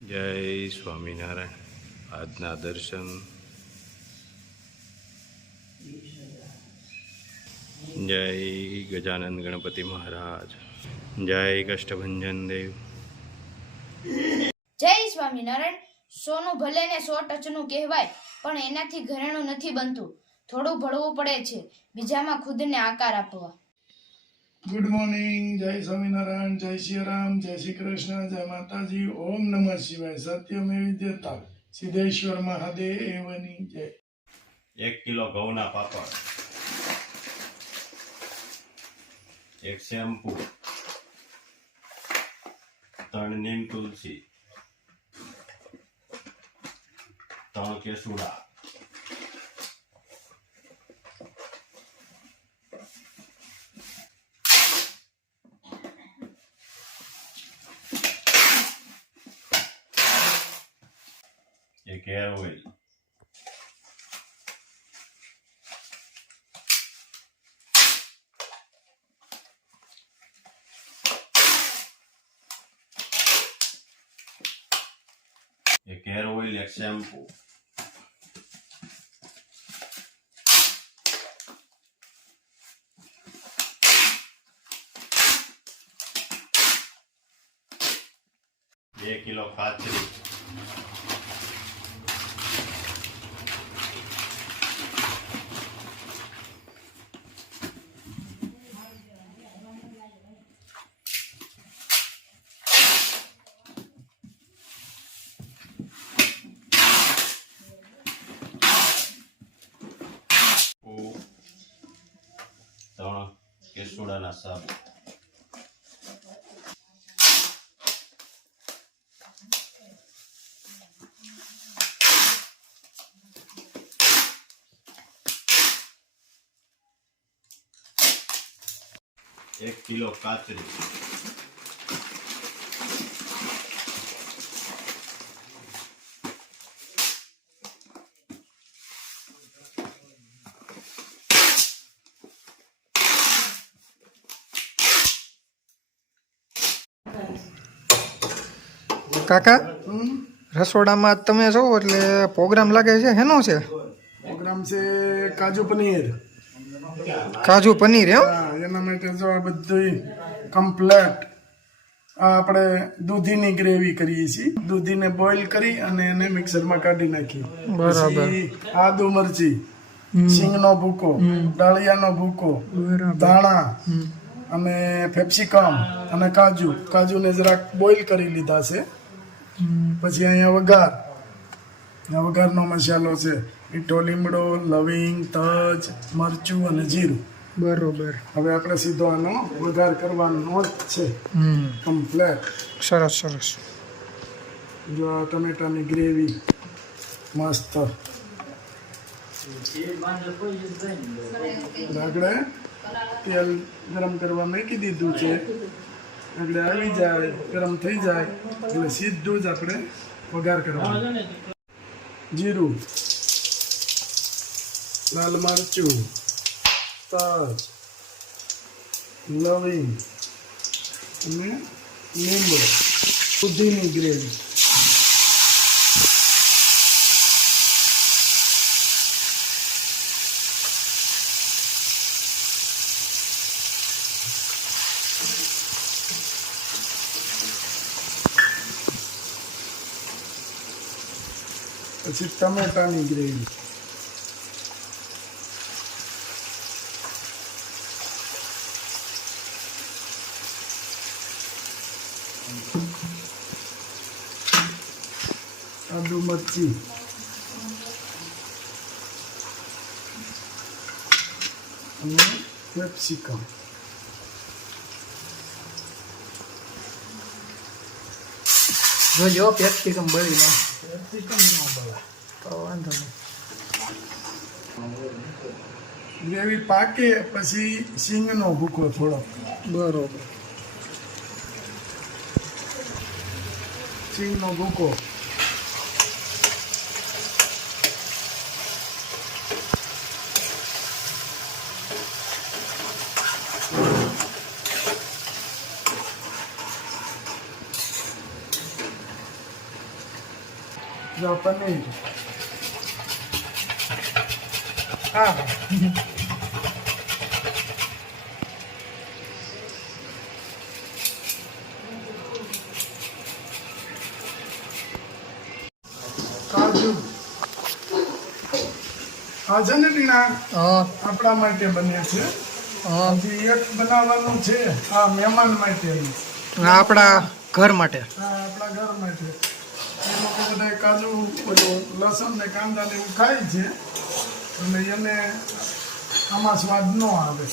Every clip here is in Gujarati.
જય સ્વામિનારાયણ. આજના દર્શન. જય ગજાનંદ ગણપતિ મહારાજ. જય કષ્ટભંજન દેવ. જય સ્વામિનારાયણ. સોનું ભલે ને 100 ટચનું કહેવાય, પણ એનાથી ઘરેણું નથી બનતું. થોડું ભળવું પડે છે બીજામાં ખુદને આકાર આપવા. Good morning. જય સ્વામિનારાયણ, જય શ્રી રામ, જય શ્રી કૃષ્ણ, જય માતાજી. ઓમ નમઃ શિવાય. સત્યમેવ જયતા. સિદ્ધેશ્વર મહાદેવની જય. 1 કિલો ઘઉંના પાપડ, 1 શેમ્પુ, 3 નીમ તુલસી, 3 કેસુડા, 1 hair oil, 1 hair oil, 1 shampoo, 2 kilo કાચરી, 3 કેસુડાના સાબુ, 1 કિલો કાચરી, કાકા રસોડામાં તમે છો એટલે પ્રોગ્રામ લાગે છે, હેનો છે પ્રોગ્રામ છે? કાજુ પનીર. કાજુ પનીર એમ? હા, એના માટે જો આ બધું કમ્પ્લેટ આપણે દૂધીની ગ્રેવી કરીએ છીએ. દૂધીને બોઇલ કરી અને એને મિક્સરમાં કાઢી નાખી. બરાબર. પછી આદુ મરચી, સિંગનો ભૂકો, ડાળિયાનો ભૂકો, ધાણા અને ફેપ્સિકમ અને કાજુને જરાક બોઇલ કરી લીધા છે. પછી અહીંયા વઘારનો મસાલો છે. મીઠો લીમડો, લવિંગ, તજ, મરચું અને જીરું. બરોબર. હવે આપણે સીધો આનો વઘાર કરવાનો જ છે કમ્પ્લેટ. સરસ સરસ. જો આ ટમેટાની ગ્રેવી મસ્ત. આપણે તેલ ગરમ કરવા મૂકી દીધું છે. એટલે આવી જાય, ગરમ થઈ જાય એટલે સીધું જ આપણે વઘાર કરવાનો. જીરું, લાલ મરચું, તજ, લવિંગ અને લીંબુ, દૂધીની ગ્રેવી. પછી ટમેટાની ગ્રેવી. આદુ મરચી, અને કેપ્સિકમ. જોજો કેપ્સિકમ બળી ના. કેપ્સિકમ ન બળે તો વાંધો નહીં. ગ્રેવી પાકે પછી સિંગનો ભૂકો થોડો. બરોબર. સિંગનો ભૂકો. જો પનીર, હા કાજુ. આ છે ને ટીણા હા આપણા માટે બને છે. હા હજી એક બનાવવાનું છે આ મહેમાન માટે. આપણા ઘર માટે. હા આપણા ઘર માટે. એ લોકો બધા કાજુ પેલું લસણ ને કાંદા ને એવું ખાય છે અને એને આમાં સ્વાદ ન આવે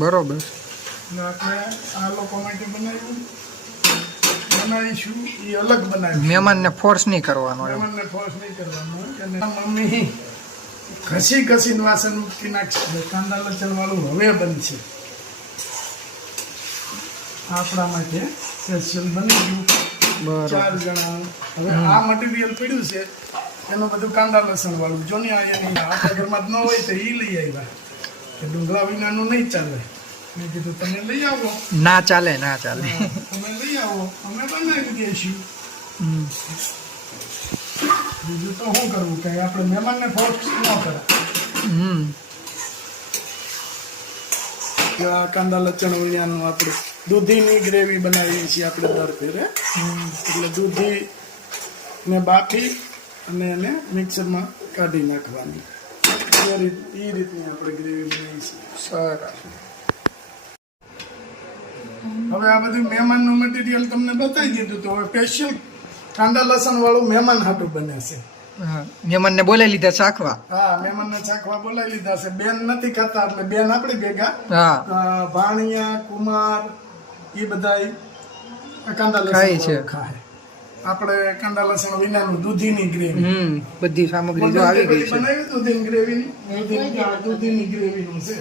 બરોબર. એટલે આપણે આ લોકો માટે બનાવીશું એ અલગ બનાવીશું. મહેમાનને ફોર્સ નહીં કરવાનો એમ. મહેમાનને ફોર્સ નહીં કરવાનો. અને મમ્મી ઘસીને વાસણ મૂકી નાખશે. કાંદા લસણ વાળું હવે બનશે આપણા માટે સ્પેશિયલ બની ગયું. બરોબર. 4 જણા. હવે આ મટીરિયલ પડ્યું છે એનું બધું કાંદા લસણ વાળું જો ને આપણા ઘરમાં જ ન હોય તો એ લઈ આવ્યા કે ડુંગળા વિનાનું નહીં ચાલે. મેં કીધું તમે લઈ આવો. ના ચાલે ના ચાલે. તમે લઈ આવો અમે બનાવી દઈશું. હમ. બીજું તો શું કરવું કે આપણે મહેમાનને ફોર્સ ન કરે. હમ આ કાંદા લસણ વણ્યાનું આપણે દૂધીની ગ્રેવી બનાવીએ છીએ આપણે દર ફેરે. એટલે દૂધી ને બાફી અને એને મિક્સરમાં કાઢી નાખવાની. એ રીતની આપણે ગ્રેવી બનાવીએ છીએ. સરસ. હવે આ બધું મહેમાનનું મટીરિયલ તમને બતાવી દીધું તો હવે સ્પેશિયલ કાંદા લસણ વાળું મહેમાન હાટું બને છે. હા મહેમાનને બોલાવી લીધા ચાખવા. હા મહેમાનને ચાખવા બોલાવી લીધા છે. બેન નથી ખાતા એટલે બેન આપણે ભેગા હા ભાણિયા કુમાર એ બધા કાંદા ખાય લસણ છે. ખાય. આપણે કાંદા લસણ વિનાનું દૂધીની ગ્રેવી બધી સામગ્રી જો આવી ગઈ છે. બનાવી દૂધીની ગ્રેવી. દૂધીની ગ્રેવીનું છે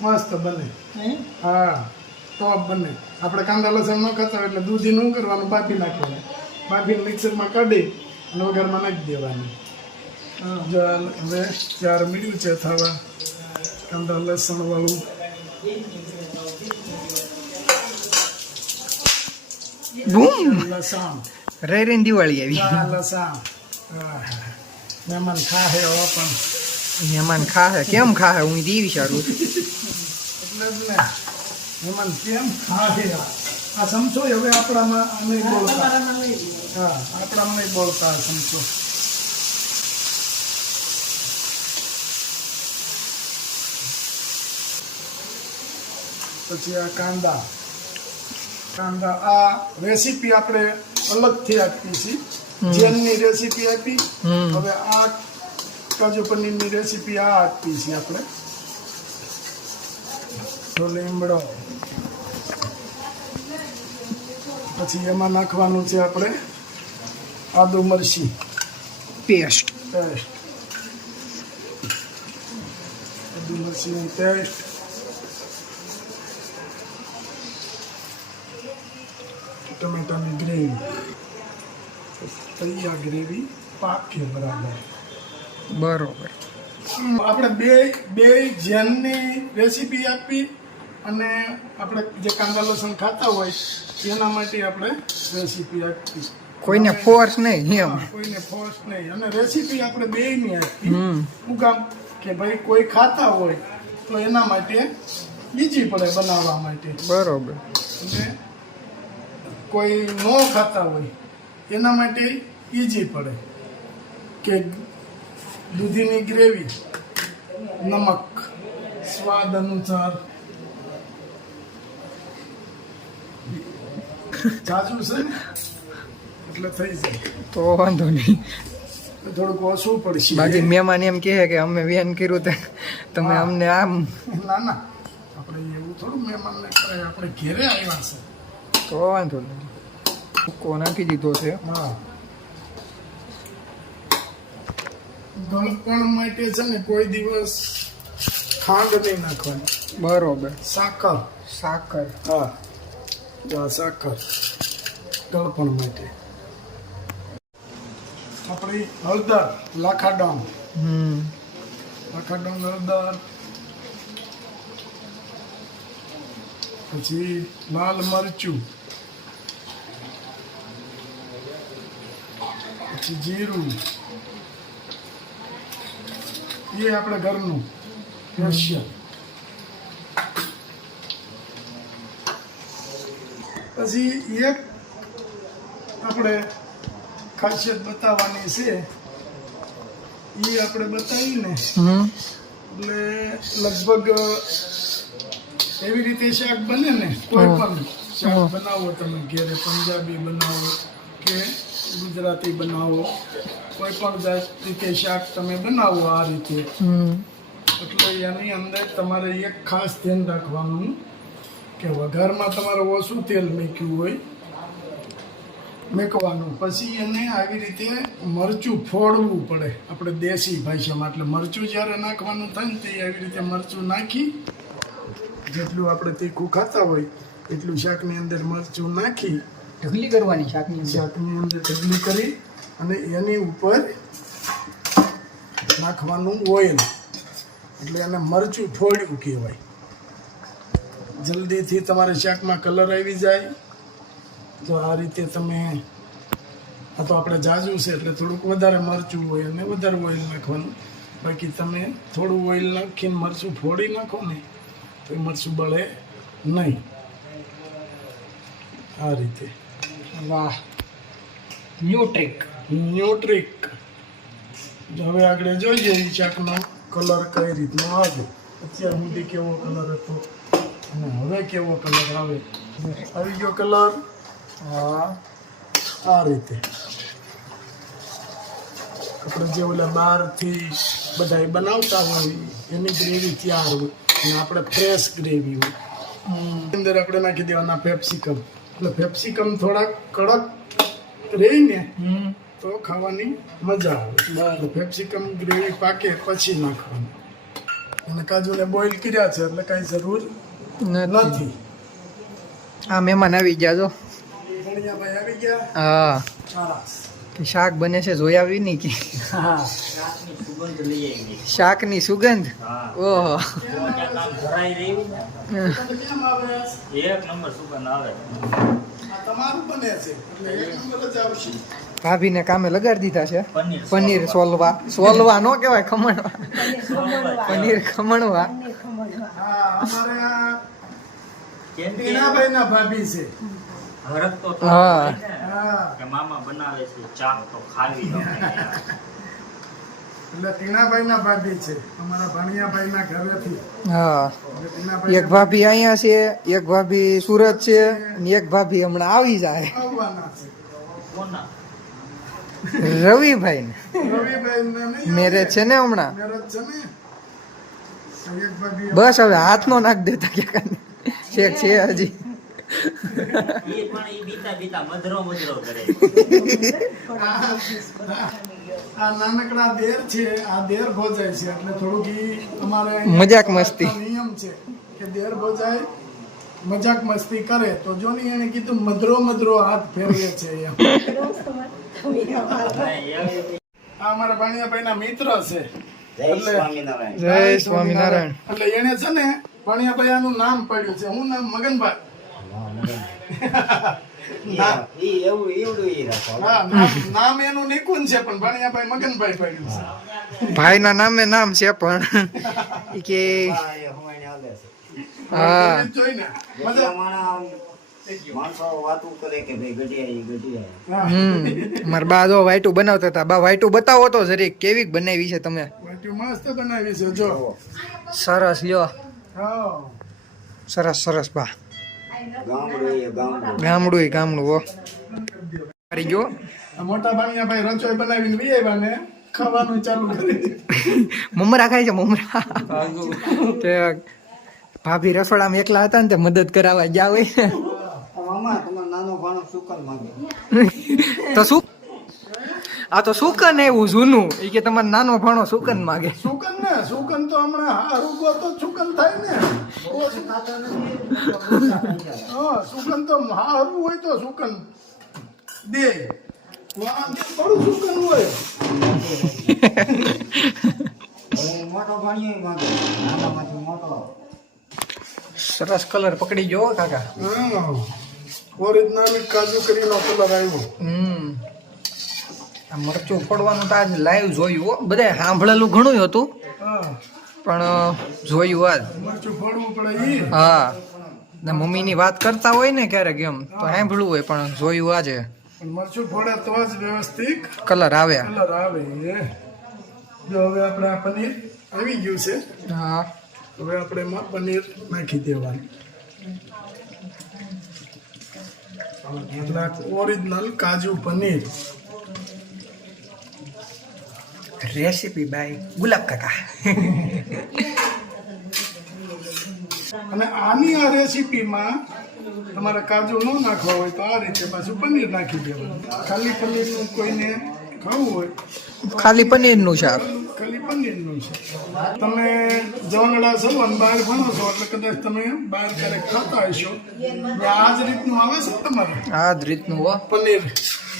મસ્ત બને. હા ટોપ બને. આપણે કાંદા લસણ ન ખાતા હોય એટલે દૂધી નું કરવાનું બાફી નાખવાનું. બાફીને મિક્સરમાં કાઢી અને વઘારમાં નાખી દેવાનું. હવે 4 મળ્યું છે થવા કાંદા લસણ વાળું. બૂમ લસણ રહી દિવાળી આવી. લસણ મહેમાન ખાહે હો પણ મહેમાન ખાહે કેમ ખાહે હું ઈ વિચારું છું. એટલે જ ને મહેમાન કેમ ખાહે. આ સમજો હવે આપણામાં નહીં બોલતા. હા આપણામાં નહીં બોલતા આ સમજો. પછી આ કાંદા આ રેસીપી આપણે અલગથી આપી છે. જેનની રેસીપી આપી. હવે આ કાજુ પનીરની રેસીપી આ આપી છે આપણે. તો લીમડો પછી એમાં નાખવાનું છે આપણે આદુ મરચી પેસ્ટ. આદુ મરચીની પેસ્ટ. ટમેટાની ગ્રેવી. તૈયાર ગ્રેવી પાકે બરાબર. બરોબર. આપણે બે જેનની રેસીપી આપી અને આપણે જે કાંદા લસણ ખાતા હોય એના માટે આપણે રેસીપી આપી. કોઈને ફોર્સ નહીં એમ. કોઈને ફોર્સ નહીં. અને રેસીપી આપણે બેયની આપી. શું કામ કે ભાઈ કોઈ ખાતા હોય તો એના માટે ઈજી પડે બનાવવા માટે. બરોબર. અને કોઈ ન ખાતા હોય એના માટે ઈજી પડે કે દૂધીની ગ્રેવી, નમક સ્વાદ અનુસાર. જાજુ છે ને એટલે થઈ જાય તો વાંધો નહીં. થોડુંક ઓછું પડશે. બાકી મહેમાન એમ કહે કે અમે વેન કર્યું તો તમે અમને આમ. ના ના આપણે એવું થોડું મહેમાનને કરે. આપણે ઘેરે આવ્યા છે તો વાંધો નહીં. ભૂકો નાખી દીધો છે. હા ગળપણ માટે છે ને કોઈ દિવસ ખાંડ નહીં નાખવાની. બરોબર. સાકર. હા સાકર ગળપણ માટે. આપણી હળદર લાખાડોંગ. લાખાડોંગ હળદર. પછી લાલ મરચું. પછી જીરું. એ આપણે ઘરનું રશિયન. પછી એક આપણે ખાસિયત બતાવવાની છે, એ આપણે બતાવીને એટલે લગભગ એવી રીતે શાક બને ને, કોઈ પણ શાક બનાવો તમે ઘેરે, પંજાબી બનાવો કે ગુજરાતી બનાવો, કોઈ પણ રીતે શાક તમે બનાવો આ રીતે, એટલે એની અંદર તમારે એક ખાસ ધ્યાન રાખવાનું કે વઘારમાં તમારે ઓછું તેલ મૂકવાનું, પછી એને આવી રીતે મરચું ફોડવું પડે આપણે દેશી ભાષામાં. એટલે મરચું જ્યારે નાખવાનું થાય ને તે આવી રીતે મરચું નાખી, જેટલું આપણે તીખું ખાતા હોય એટલું શાકની અંદર મરચું નાખી ઢગલી કરવાની શાકની અંદર ઢગલી કરી અને એની ઉપર નાખવાનું ઓઇલ, એટલે એને મરચું ફોડ્યું કહેવાય. જલ્દીથી તમારે શાકમાં કલર આવી જાય. તો આ રીતે તમે, આ તો આપણે જાજુ છે એટલે થોડુંક વધારે મરચું હોય અને વધારે ઓઇલ નાખવાનું. બાકી તમે થોડું ઓઇલ નાખીને મરચું ફોડી નાખો ને તો એ મરચું બળે નહીં. આ રીતે. વાહ, ન્યૂ ટ્રીક. હવે આગળ જોઈએ એ શાકનો કલર કઈ રીતનો આવે. અત્યાર સુધી કેવો કલર હતો અને હવે કેવો કલર આવે. આવી ગયો કલર. આ રીતે આપણે જે ઓલા બહારથી બધા બનાવતા હોય એની ગ્રેવી તૈયાર હોય અને આપણે ફ્રેશ ગ્રેવી હોય. અંદર આપણે નાખી દેવાના પેપ્સિકમ. એટલે પેપ્સિકમ થોડાક કડક રહીને તો ખાવાની મજા આવે. પેપ્સિકમ ગ્રેવી પાકે પછી નાખવાનું. અને કાજુને બોઇલ કર્યા છે એટલે કાંઈ જરૂર નથી. આ મહેમાન આવી ગયા જો. ભાઈ આવી ગયા. હા, સરસ. શાક બને છે જોઈ આવી નહીં કે હા, શાકની સુગંધ. ઓહો, કેમ આવે? એક નંબર સુગંધ આવે. આ તમારું બને છે એટલે એક નંબર જ આવશે. ભાભીને કામે લગાડી દીધા છે. પનીર પનીર સોલવા નો કહેવાય, ખમણવા. પનીર ખમણવા. હા, અમારે આ કેમ કે ટીનાભાઈના ભાભી છે. હરખ તો હા. થાય ને હા, કે મામા બનાવે છે ચા તો ખાવી ગમે યાર. એટલે ટીનાભાઈના ભાભી છે અમારા ભાણિયાભાઈના ઘરેથી. હા, એટલે ટીનાભાઈ એક ભાભી અહીંયા છે, એક ભાભી સુરત છે, અને એક ભાભી હમણાં આવી જાય. આવવાના છે. કોના? રવિભાઈ રવિભાઈને નહીં મેરેજ છે ને હમણાં. મેરેજ છે ને. એક ભાભી બસ હવે હાથનો નાખ દેતા ક્યાંક છેક છે હજી. એ પણ ઈ બીતા મધરો કરે. આ નાનકડા દેર છે, આ દેર ભોજાય છે એટલે થોડુંક ઈ અમારે મજાક મસ્તી. નિયમ છે કે દેર ભોજાય મજાક મસ્તી કરે તો જો ને એને કીધું મધરો હાથ ફેરવે છે એમ. આ અમારા ભાણિયાભાઈના મિત્ર છે. એટલે જય સ્વામિનારાયણ. એટલે એને છે ને ભાણિયાભાઈ આનું નામ પડ્યું છે. હું નામ મગનભાઈ. હા, નામ એનું નિકુંજ છે પણ ભાણિયાભાઈ મગનભાઈ પડ્યું છે. ભાઈના નામે નામ છે પણ ઈ કે હા, જોઈને મજા. મારા બા જો વાઈટું બનાવતા હતા. બા વાઈટું બતાવો તો જરીક કેવી બનાવી છે તમે. વાટ્યું મસ્ત બનાવી છે જો. સરસ લ્યો, હા, સરસ બા. ગામડું હો. કરી ગયો. આ મોટા ભાણિયાભાઈ રસોઈ બનાવીને વી આવ્યા ને ખાવાનું ચાલુ કરી દીધું. મમરા ખાય છે મમરા. તે ભાભી રસોડામાં એકલા હતા ને તે મદદ કરાવવા ગયા હોય તો શું આ તો સુકન એવું જૂનું એ કે તમારો નાનો ભાણો સુકન માગે. સુકન તો હમણાં હારું તો સુકન થાય ને. હા, સુકન તો હારું હોય તો સુકન દે. થોડું સુકન હોય. સરસ કલર પકડી ગયો કાકા. હા, ઓરિજિનલ કાજુ કરીનો કલર આવ્યો. આ મરચું ફોડવાનું તો આજ લાઈવ જોયું હો. બધાય સાંભળેલું ઘણું હતું હા પણ જોયું આજ મરચું ફોડવું પડે ઈ હા ને મમ્મીની વાત કરતા હોય ને ક્યારેક એમ તો સાંભળવું હોય પણ જોયું આજે પણ મરચું ફોડે તો જ વ્યવસ્થિત કલર આવે કલર આવે એ જો હવે આપણે આ પનીર આવી ગયું છે હા હવે આપણે એમાં પનીર નાખી દેવાનું original kaju paneer recipe by Gulab કાકા અને આની આ રેસીપીમાં તમારે કાજુ ન નાખવા હોય તો આ રીતે પાછું પનીર નાખી દેવાનું ખાલી પનીરનું કોઈને ખાવું હોય ખાલી પનીરનું શાક ખાલી પનીરનું છે તમે જવનડા છો અને બહાર ભણો છો એટલે કદાચ તમે બહાર ક્યારેક ખાતા હશો ને આ જ રીતનું આવે છે તમારે આ જ રીતનું હો પનીર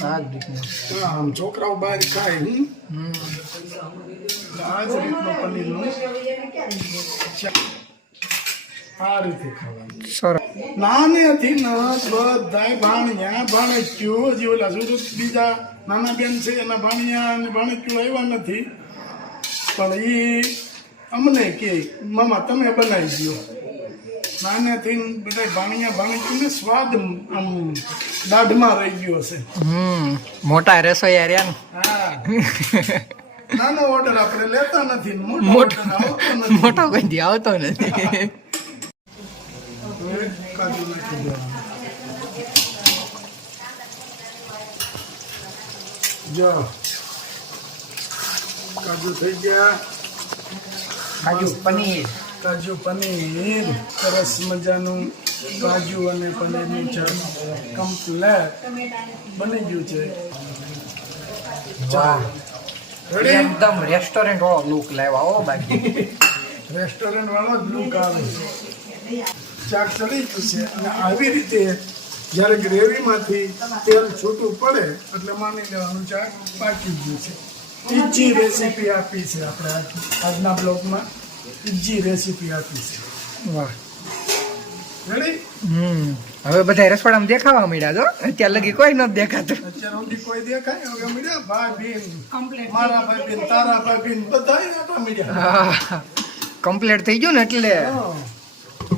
આ જ રીતનું હા આમ છોકરાઓ બહાર ખાય આ જ રીતનું પનીરનું શાક. આ રીતે ખાવાનું સરસ નાનેથી ના બધાય ભાણિયા ભાણેચ્યું હજી ઓલા સુરત બીજા નાના બેન છે એના ભાણિયા અને ભાણેચ્યું આવ્યા નથી પણ એ અમને કે મામા તમે બનાવી દો નાનેથી બધા ભાણિયા ભાણેચ્યું ને સ્વાદ આમ દાઢમાં રહી ગયો છે મોટા રસોઈયા રહ્યા ને હા નાનો ઓર્ડર આપણે લેતા નથી મોટો મોટો order આવતો નથી મોટો કોઈ દી આવતો નથી હવે કાજુ નાખી દેવાનું જો કાજુ થઈ ગયા કાજુ પનીર કાજુ પનીર સરસ મજાનું કાજુ અને પનીરનું શાક કમ્પ્લેટ બની ગયું છે વાહ રેડી એકદમ રેસ્ટોરન્ટ વાળો લુક લાવ્યા હો બાકી રેસ્ટોરન્ટ વાળો જ લુક આવે શાક ચડી ગયું છે અને આવી રીતે જ્યારે ગ્રેવીમાંથી તેલ છૂટું પડે એટલે માની લેવાનું શાક પાકી ગયું છે ઈજી રેસીપી આપી છે આપણે આજના બ્લોગમાં ઈજી રેસીપી આપી છે વાહ રેડી હવે બધા રસોડામાં દેખાવા મળ્યા છો અત્યાર લગી કોઈ નથી દેખાતું અત્યાર સુધી કોઈ દેખાય હવે મળ્યા ભાઈ બેન મારા ભાઈ બેન તારા ભાઈ બેન બધા આપણા મળ્યા કમ્પ્લીટ થઈ ગયું ને એટલે હા.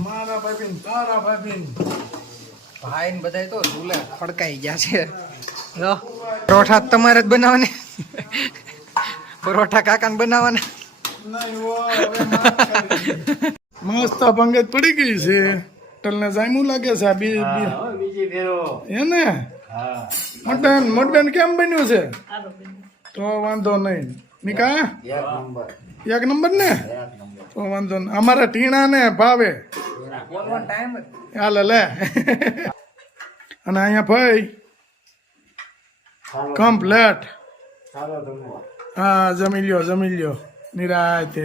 મારા ભાઈ બેન તારા ભાઈ બેન ભાઈ ને બધા તો ઝૂલે ખડકાઈ ગયા છે લો પરોઠા તમારે જ બનાવવાને પરોઠા કાકાને બનાવવાના નહીં વો, હવે ના કરી. મસ્ત પંગત પડી ગઈ છેટલને જામ્યું લાગે છે આ બીજી ફેરો એને મટન કેમ બન્યું છે તો વાંધો નહીં નિકા એક નંબર ને તો વાંધો નહીં અમારા ટીણા ને ભાવે હાલે લે અને અહીંયા ભાઈ કમ્પ્લેટ હા જમી લ્યો નિરાતે